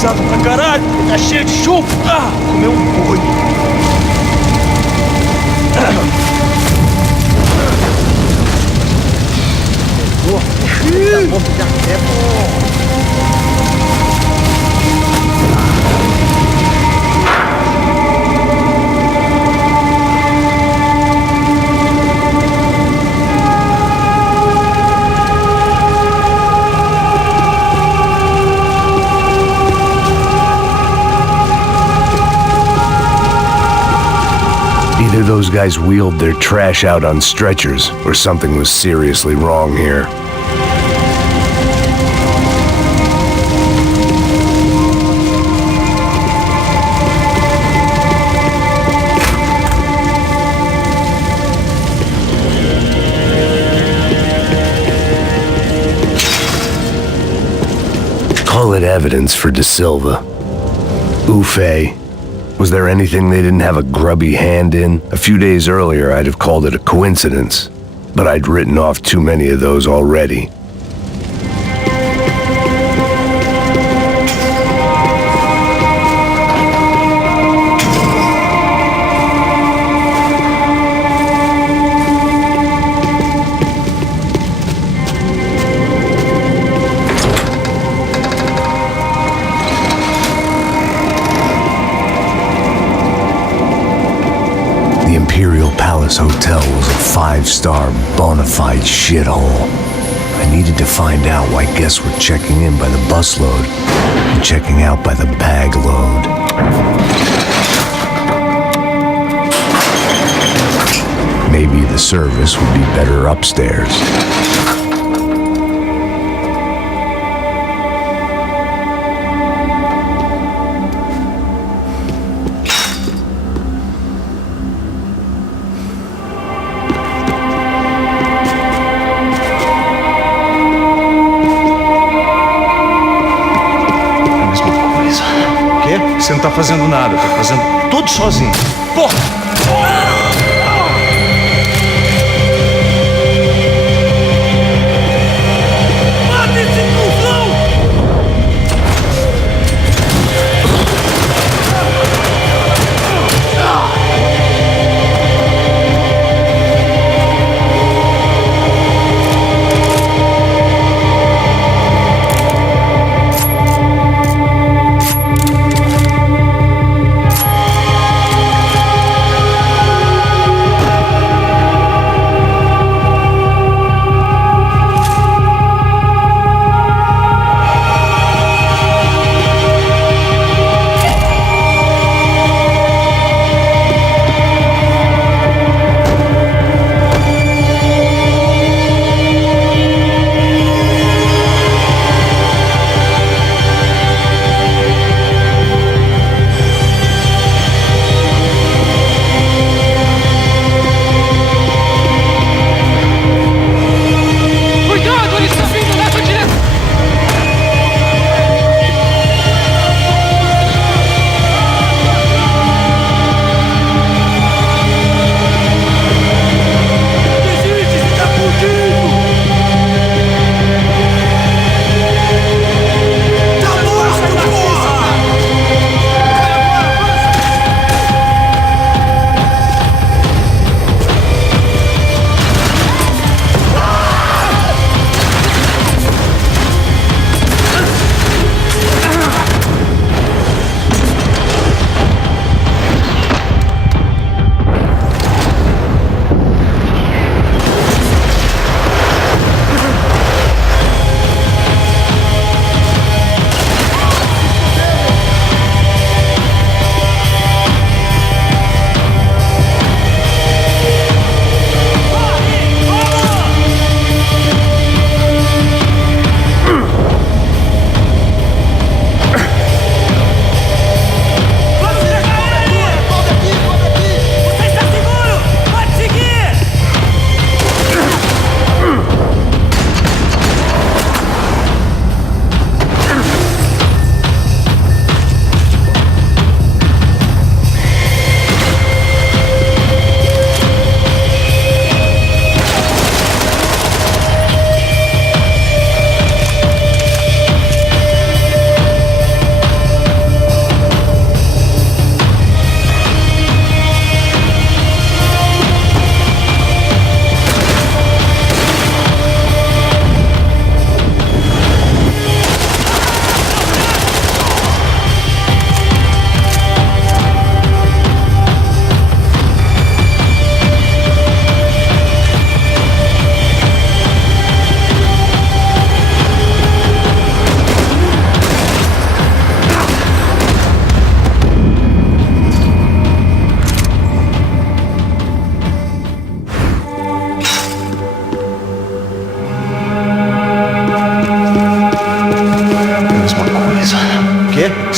chato pra caralho, tá cheio de chumbo. Ah, comeu um boi. Either those guys wheeled their trash out on stretchers, or something was seriously wrong here. Call it evidence for De Silva. Ufe. Was there anything they didn't have a grubby hand in? A few days earlier, I'd have called it a coincidence, but I'd written off too many of those already. The Imperial Palace Hotel was a five-star, bona fide shithole. I needed to find out why guests were checking in by the busload and checking out by the bag load. Maybe the service would be better upstairs. Você não tá fazendo nada, tá fazendo tudo sozinho. Porra!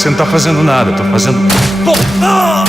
você não tá fazendo nada, eu tô fazendo... Pô! Ah!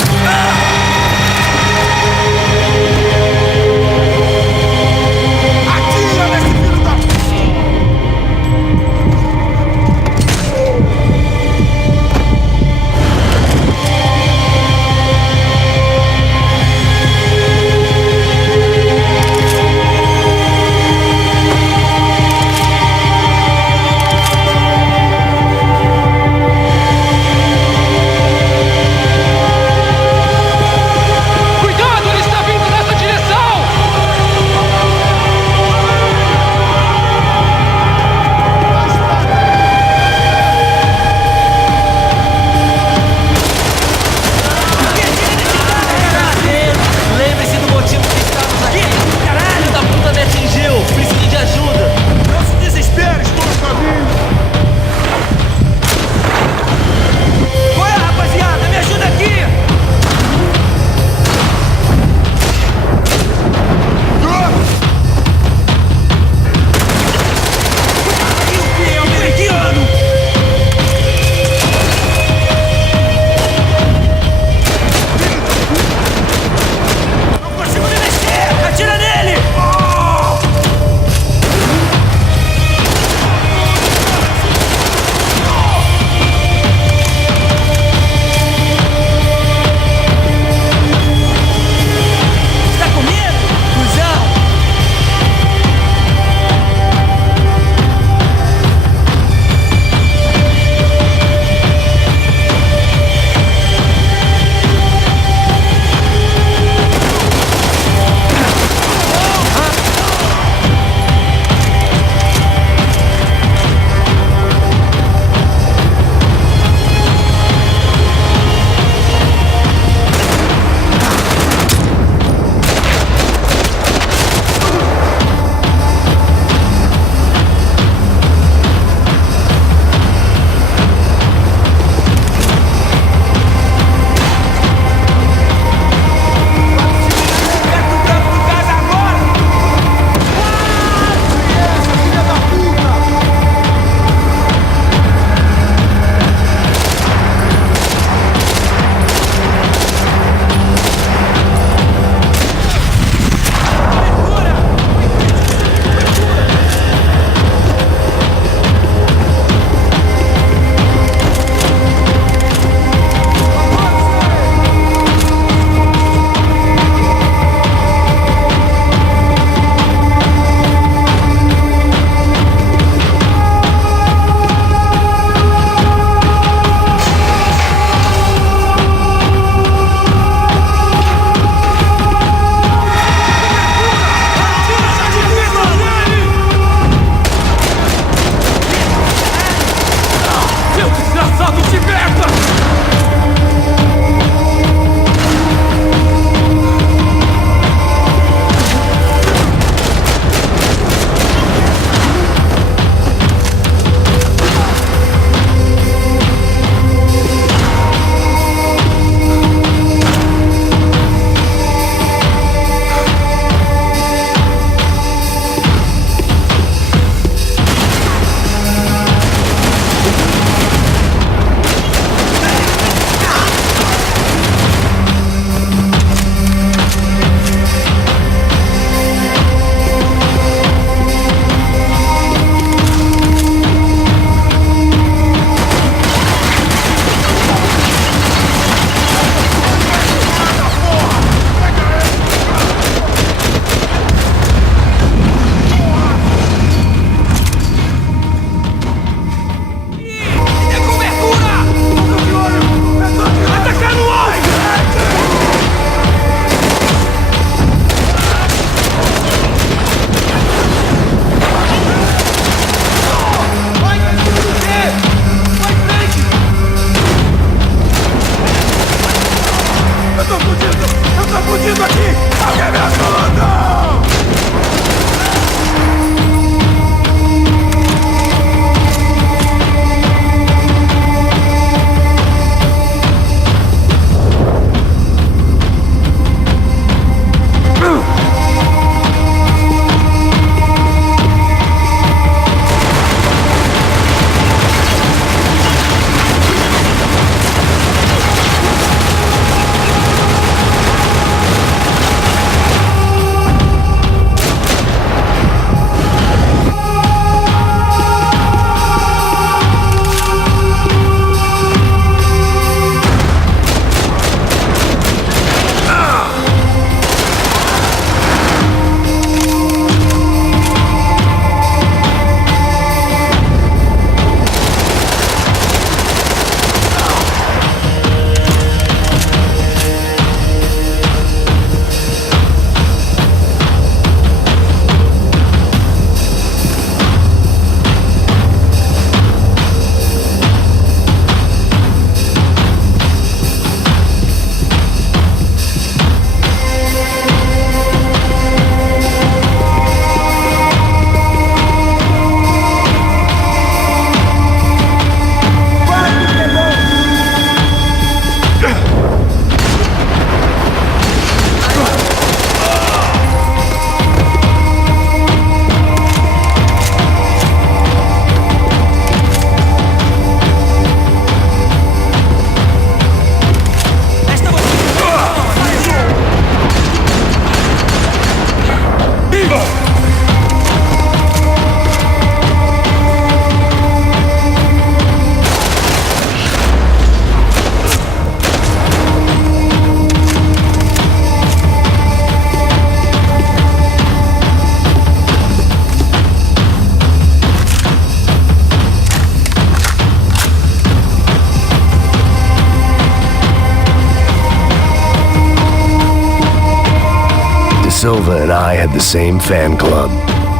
Silva and I had the same fan club.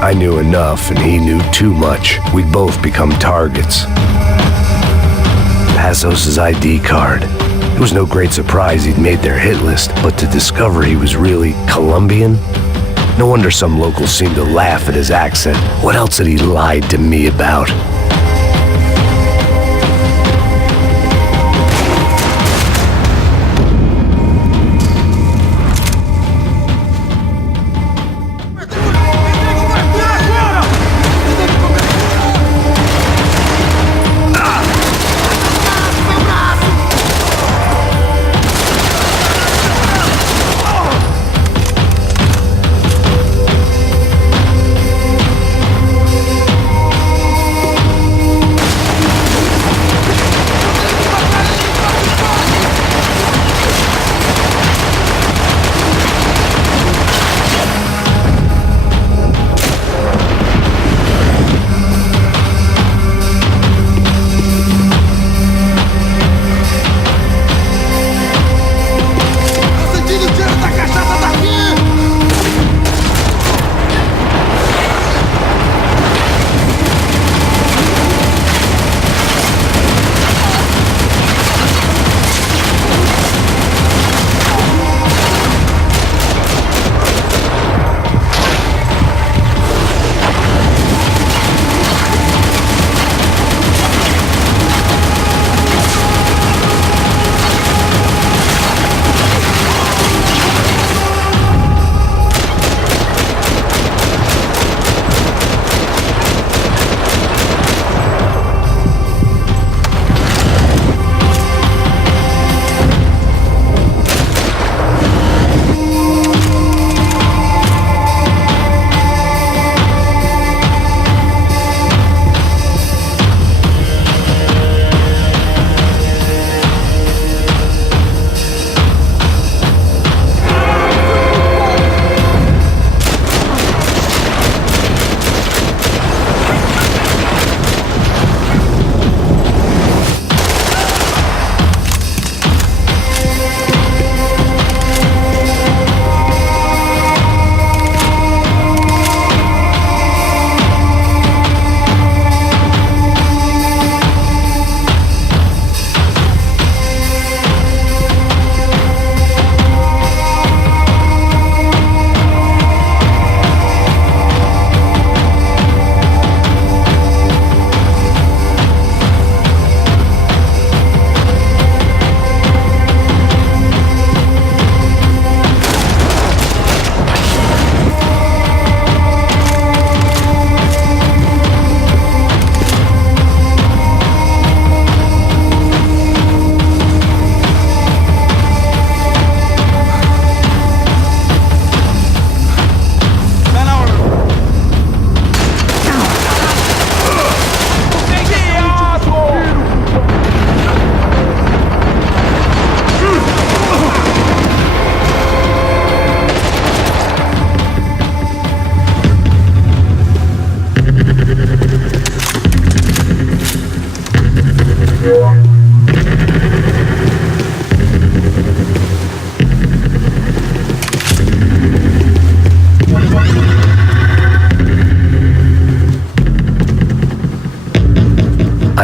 I knew enough and he knew too much. We'd both become targets. Passos' ID card. It was no great surprise he'd made their hit list, but to discover he was really Colombian? No wonder some locals seemed to laugh at his accent. What else had he lied to me about?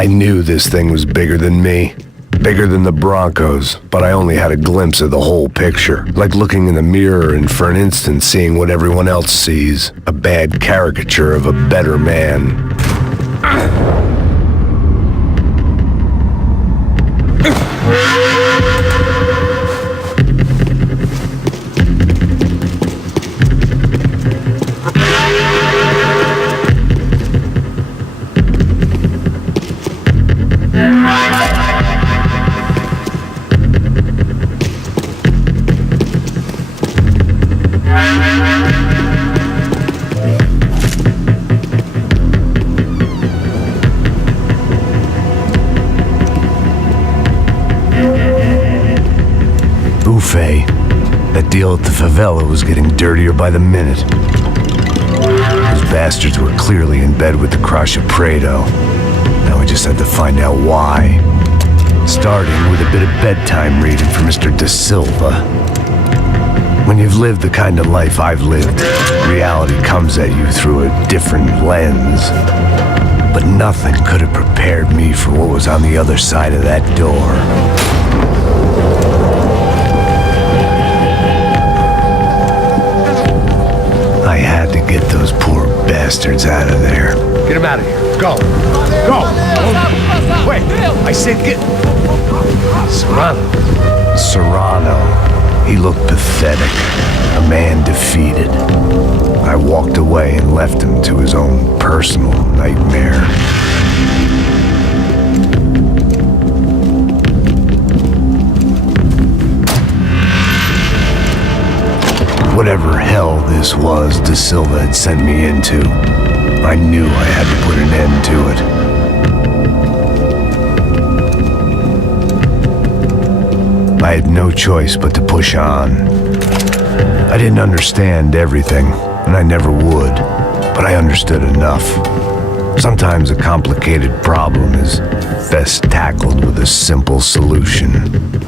I knew this thing was bigger than me, bigger than the Broncos, but I only had a glimpse of the whole picture, like looking in the mirror and for an instant seeing what everyone else sees, a bad caricature of a better man. That deal at the favela was getting dirtier by the minute. Those bastards were clearly in bed with the Crusher Prado. Now we just had to find out why. Starting with a bit of bedtime reading for Mr. De Silva. When you've lived the kind of life I've lived, reality comes at you through a different lens. But nothing could have prepared me for what was on the other side of that door. I had to get those poor bastards out of there. Get him out of here. Go. Go. Wait. I said get... Serrano. Serrano. He looked pathetic, a man defeated. I walked away and left him to his own personal nightmare. Whatever hell this was De Silva had sent me into, I knew I had to put an end to it. I had no choice but to push on. I didn't understand everything, and I never would, but I understood enough. Sometimes a complicated problem is best tackled with a simple solution.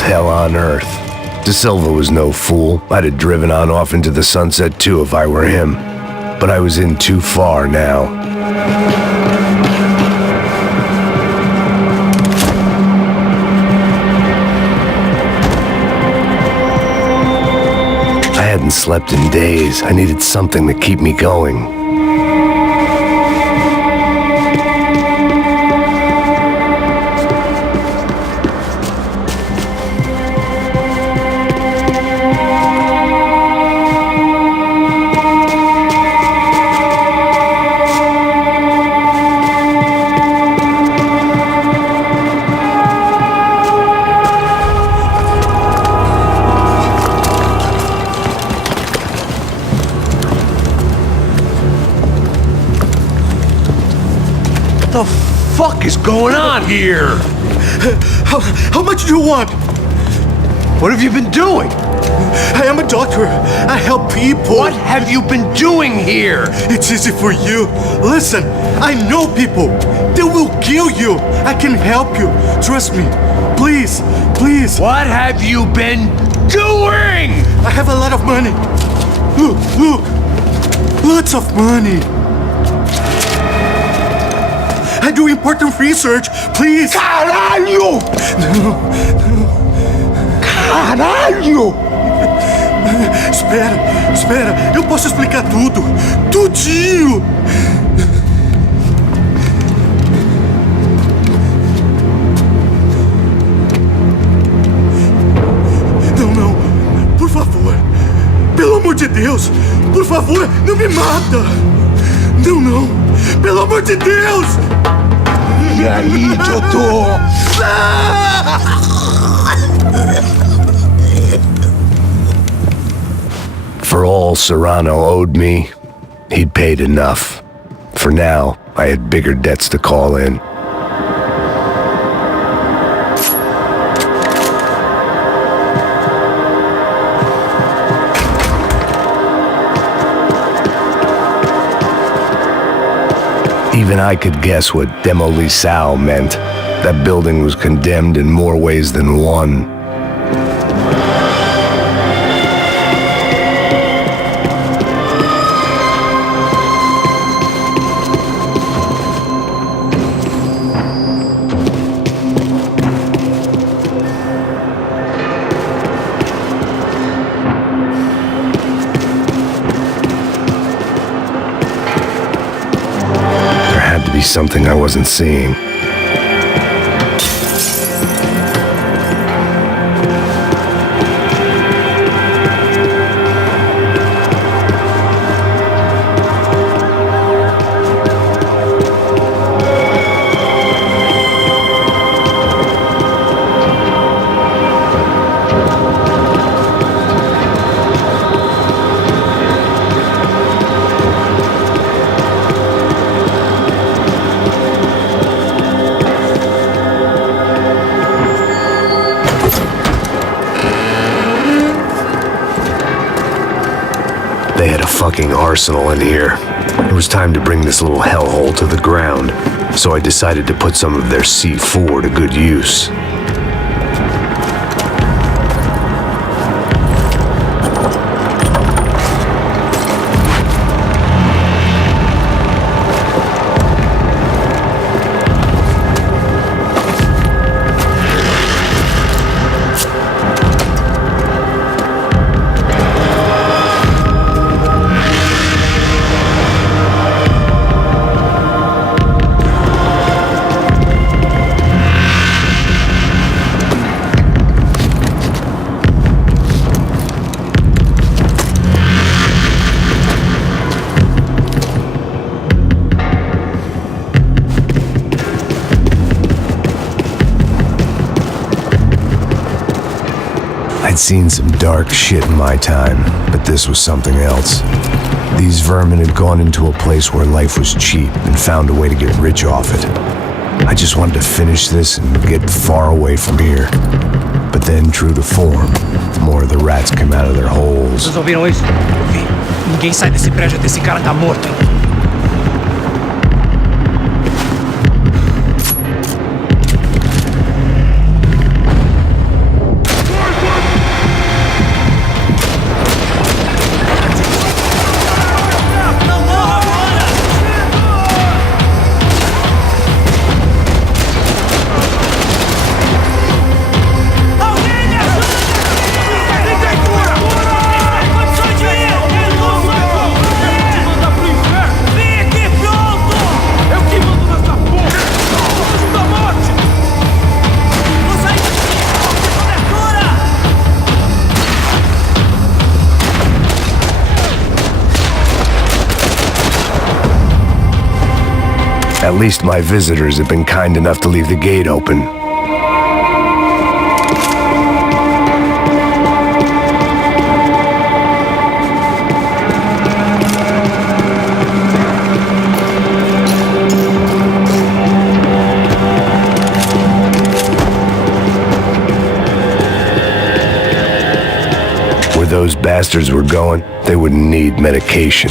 was hell on earth. De Silva was no fool. I'd have driven on off into the sunset too if I were him. But I was in too far now. I hadn't slept in days. I needed something to keep me going. What the fuck is going on here? How much do you want? What have you been doing? I am a doctor. I help people. What have you been doing here? It's easy for you. Listen, I know people. They will kill you. I can help you. Trust me. Please, please. What have you been doing? I have a lot of money. Look, look. Lots of money. I do important research. Please. Caralho! Caralho! Espera. Eu posso explicar tudo. Tudinho. Não. Por favor. Pelo amor de Deus. Por favor, não me mata. Não. Pelo amor de Deus. E aí, doutor? For all Serrano owed me, he'd paid enough. For now, I had bigger debts to call in. Even I could guess what demolição meant. That building was condemned in more ways than one. Something I wasn't seeing. They had a fucking arsenal in here. It was time to bring this little hellhole to the ground, so I decided to put some of their C4 to good use. I'd seen some dark shit in my time, but this was something else. These vermin had gone into a place where life was cheap and found a way to get rich off it. I just wanted to finish this and get far away from here. But then, true to form, more of the rats came out of their holes. Vocês ouviram isso? Eu vi. Ninguém sai desse prédio até esse cara tá morto. At least my visitors have been kind enough to leave the gate open. Where those bastards were going, they would need medication.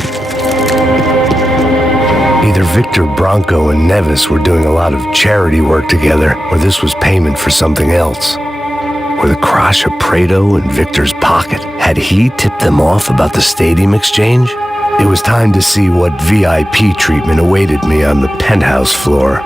Either Victor Bronco and Nevis were doing a lot of charity work together, or this was payment for something else. Were the Crash of Prado in Victor's pocket? Had he tipped them off about the stadium exchange? It was time to see what VIP treatment awaited me on the penthouse floor.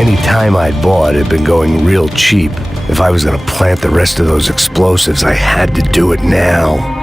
Any time I'd bought had been going real cheap. If I was gonna plant the rest of those explosives, I had to do it now.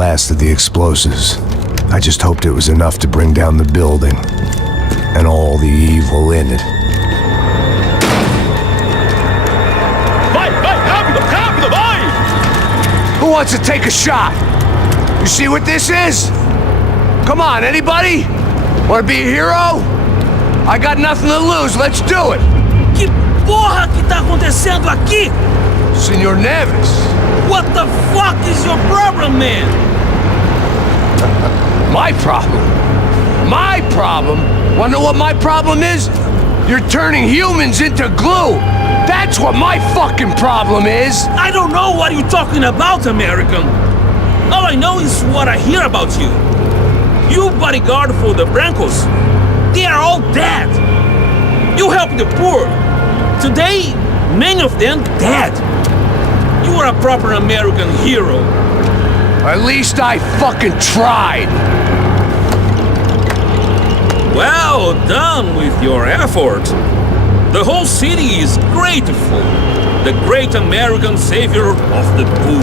last of the explosives. I just hoped it was enough to bring down the building and all the evil in it. Vai, vai, rápido, rápido, vai! Who wants to take a shot? You see what this is? Come on, anybody? Want to be a hero? I got nothing to lose, let's do it! Que porra que tá acontecendo aqui? Senor Neves. What the fuck is your problem, man? My problem? My problem? Wanna know what my problem is? You're turning humans into glue! That's what my fucking problem is! I don't know what you're talking about, American. All I know is what I hear about you. You bodyguard for the Brancos. They are all dead. You help the poor. Today, many of them dead. You are a proper American hero. At least I fucking tried! Well done with your effort. The whole city is grateful. The great American savior of the poor.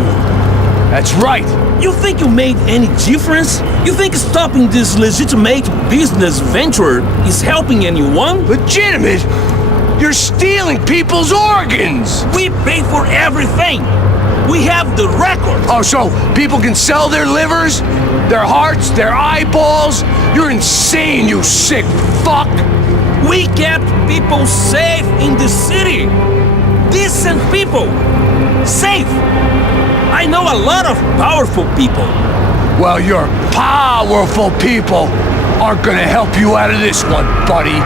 That's right! You think you made any difference? You think stopping this legitimate business venture is helping anyone? Legitimate? You're stealing people's organs! We pay for everything. We have the record. Oh, so people can sell their livers, their hearts, their eyeballs? You're insane, you sick fuck! We kept people safe in the city. Decent people. Safe. I know a lot of powerful people. Well, your powerful people aren't gonna help you out of this one, buddy.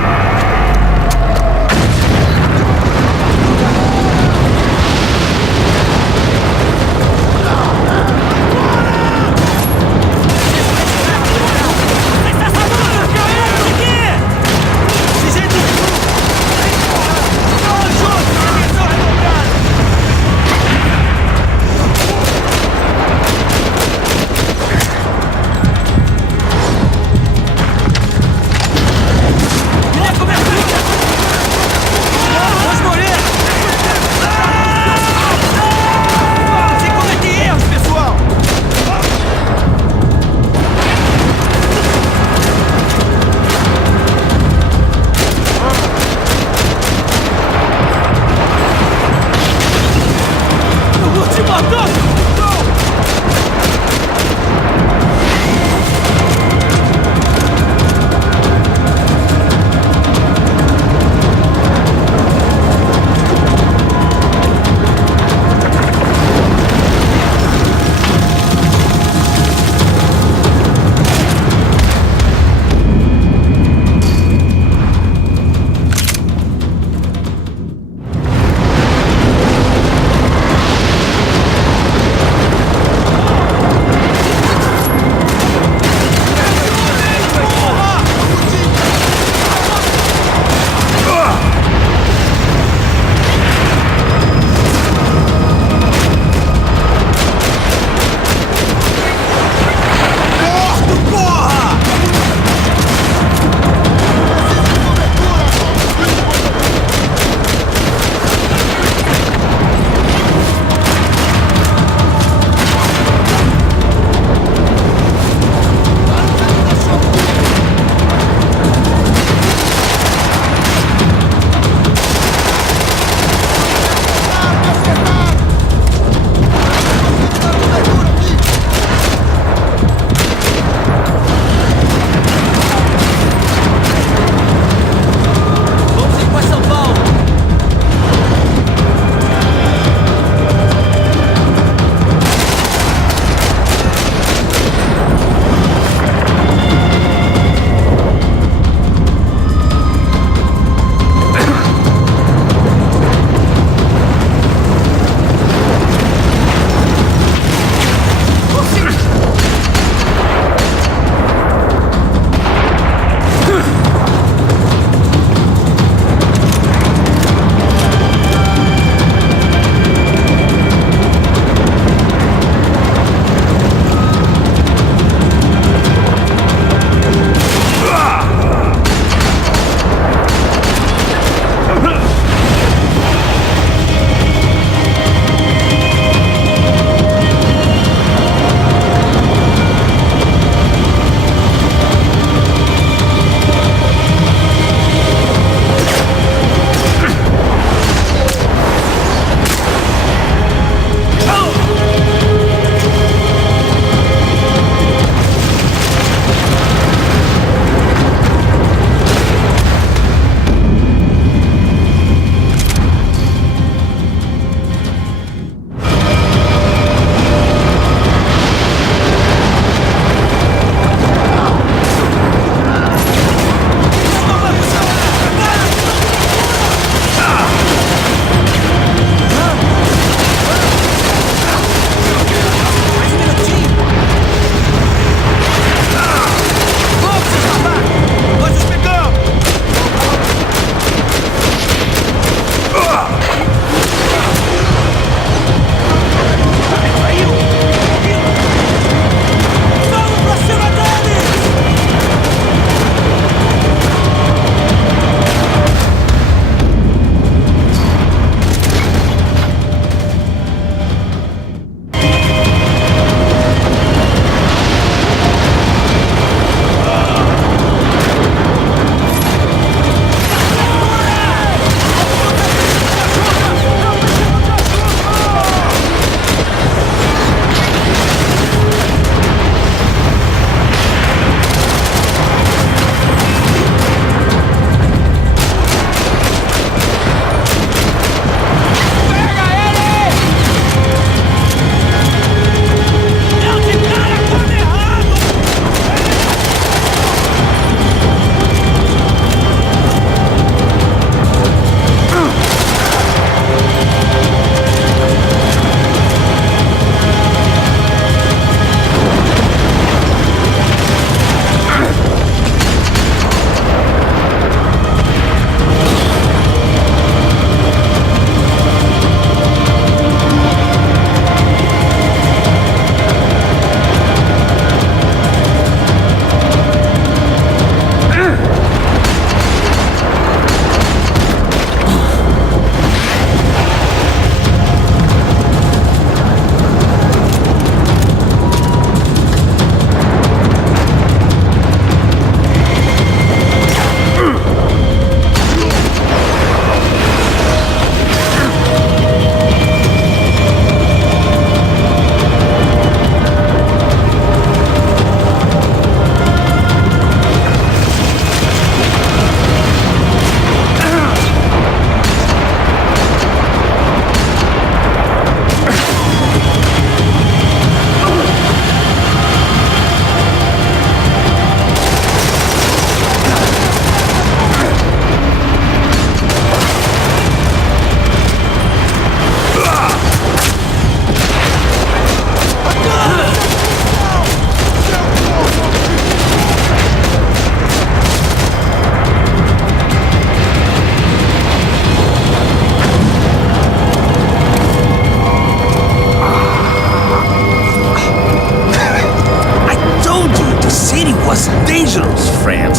meeting was dangerous, friend.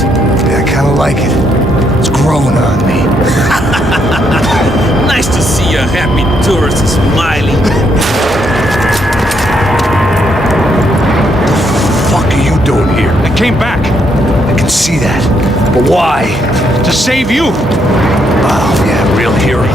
Yeah, I kind of like it. It's growing on me. Nice to see a happy tourist smiling. What the fuck are you doing here? I came back I can see that. But why? to save you. Oh, yeah, real hero.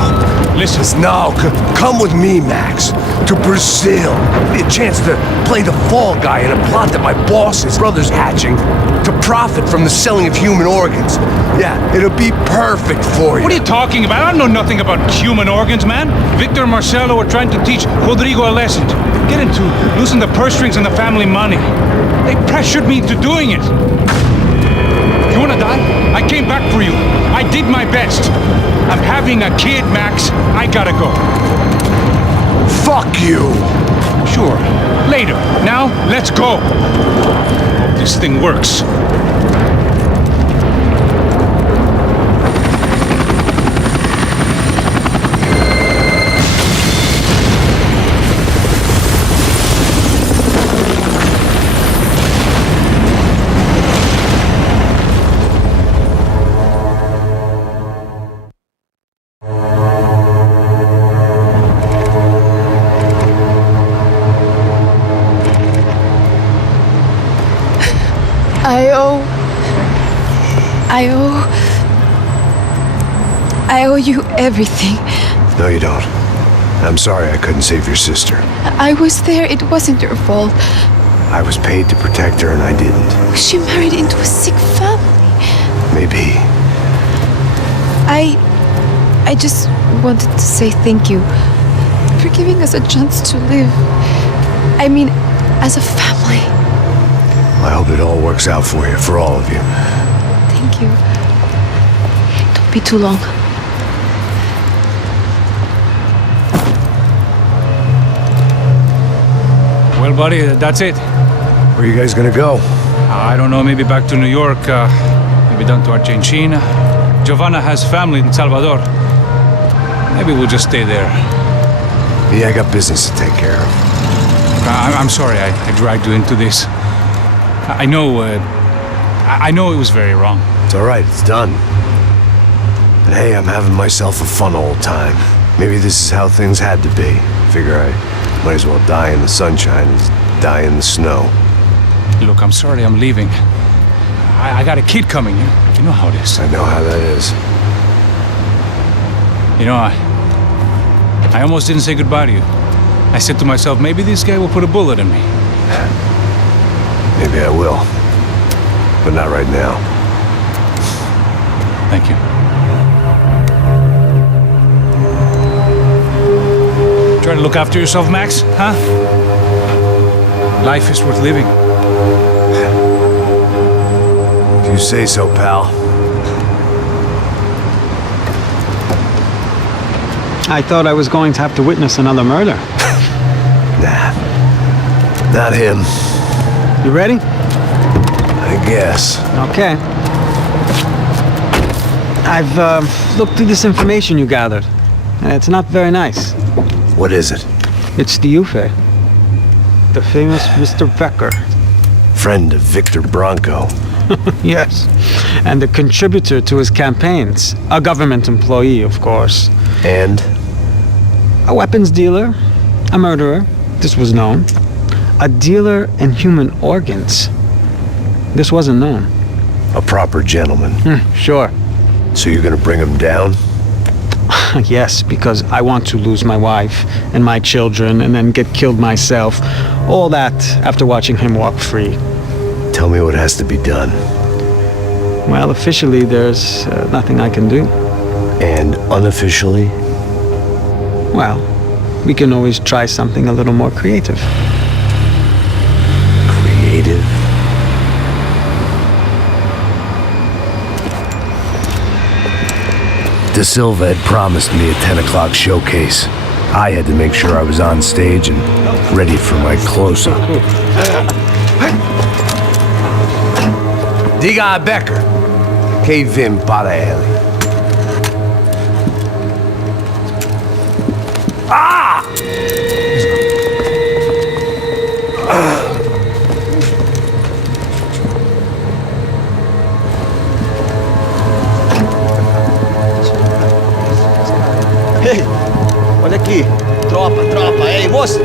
Listen, No, come with me, Max. To Brazil. Be a chance to play the fall guy in a plot that my boss's brother's hatching to profit from the selling of human organs. Yeah, it'll be perfect for you. what are you talking about? I know nothing about human organs, man. Victor and Marcelo were trying to teach Rodrigo a lesson. Get him to loosen the purse strings and the family money. They pressured me into doing it. You wanna die? I came back for you. I did my best. I'm having a kid, Max. I gotta go. Fuck you! Sure. Later. Now, let's go. Hope this thing works. I owe you everything. No, you don't. I'm sorry I couldn't save your sister. I was there. It wasn't your fault. I was paid to protect her and I didn't. She married into a sick family. Maybe. I just wanted to say thank you for giving us a chance to live. I mean, as a family. I hope it all works out for you, for all of you. Thank you. Don't be too long. Well, buddy, that's it. Where are you guys gonna go? I don't know, maybe back to New York, maybe down to Argentina. Giovanna has family in Salvador. Maybe we'll just stay there. Yeah, I got business to take care of. I'm sorry I dragged you into this. I know it was very wrong. It's all right, it's done. And hey, I'm having myself a fun old time. Maybe this is how things had to be. Figure I might as well die in the sunshine as die in the snow. Look, I'm sorry I'm leaving. I got a kid coming. You know how it is. I know how that is. You know, I almost didn't say goodbye to you. I said to myself, maybe this guy will put a bullet in me. Maybe I will. But not right now. Thank you. Try to look after yourself, Max, huh? Life is worth living. If you say so, pal. I thought I was going to have to witness another murder. Nah. Not him. You ready? I guess. Okay. I've looked through this information you gathered, and it's not very nice. What is it? It's the Ufe. The famous Mr. Becker. Friend of Victor Bronco. Yes. And a contributor to his campaigns. A government employee, of course. And? A weapons dealer. A murderer. This was known. A dealer in human organs. This wasn't known. A proper gentleman. Sure. So you're gonna bring him down? Yes, because I want to lose my wife and my children and then get killed myself. All that after watching him walk free. Tell me what has to be done. Well, officially, there's nothing I can do. And unofficially? Well, we can always try something a little more creative. Creative? De Silva had promised me a 10 o'clock showcase. I had to make sure I was on stage and ready for my close-up. Diga a Becker. Que vim para ele. Ah! moço.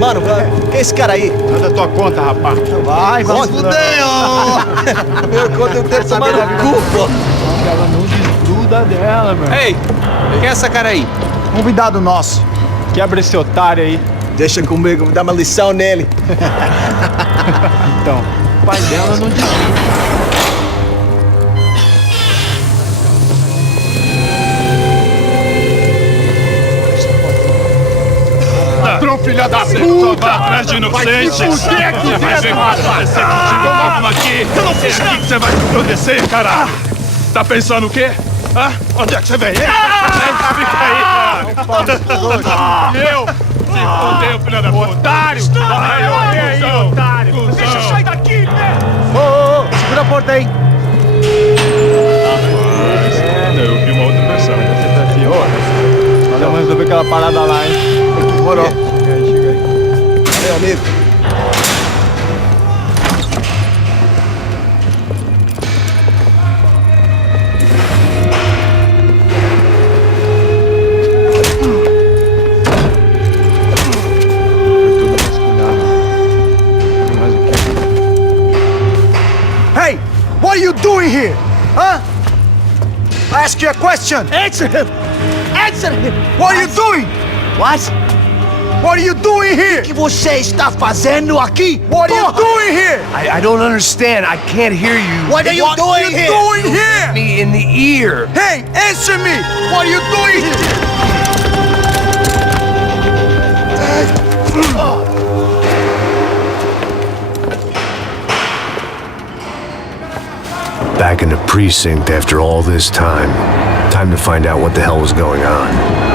Mano, quem é esse cara aí? Manda tua conta, rapaz. Vai, vamos fuder, ó! Meu conta eu tenho que tomar no cu, pô. Ela não desgruda dela, meu. Ei, quem é essa cara aí? Convidado nosso. Quebra esse otário aí. Deixa comigo, vou dar uma lição nele. Então, o pai dela não desgruda. Patrão, filha da puta! Vai atrás de inocentes! Vai se fuder aqui dentro, rapaz! Você continua aqui! Eu não fiz nada! Você vai proteger, caralho! Tá pensando o quê? Hã? Onde é que você vem? Fica aí, cara! Eu? Se fudeu, filha da puta! Otário! Vai, aí, otário! Deixa eu sair daqui, né? Ô, segura a porta aí. Eu vi uma outra versão. Vamos resolver aquela parada lá, hein? Demorou. Chega aí. Valeu, amigo. Hey, what are you doing here? Huh? I ask you a question. Answer him! Answer him! What are you doing? What? What are you doing here? O que você está fazendo aqui? What are you doing here? I don't understand. I can't hear you. What are you doing here? Doing here? Me in the ear. Hey, answer me! What are you doing here? Back in the precinct after all this time. Time to find out what the hell was going on.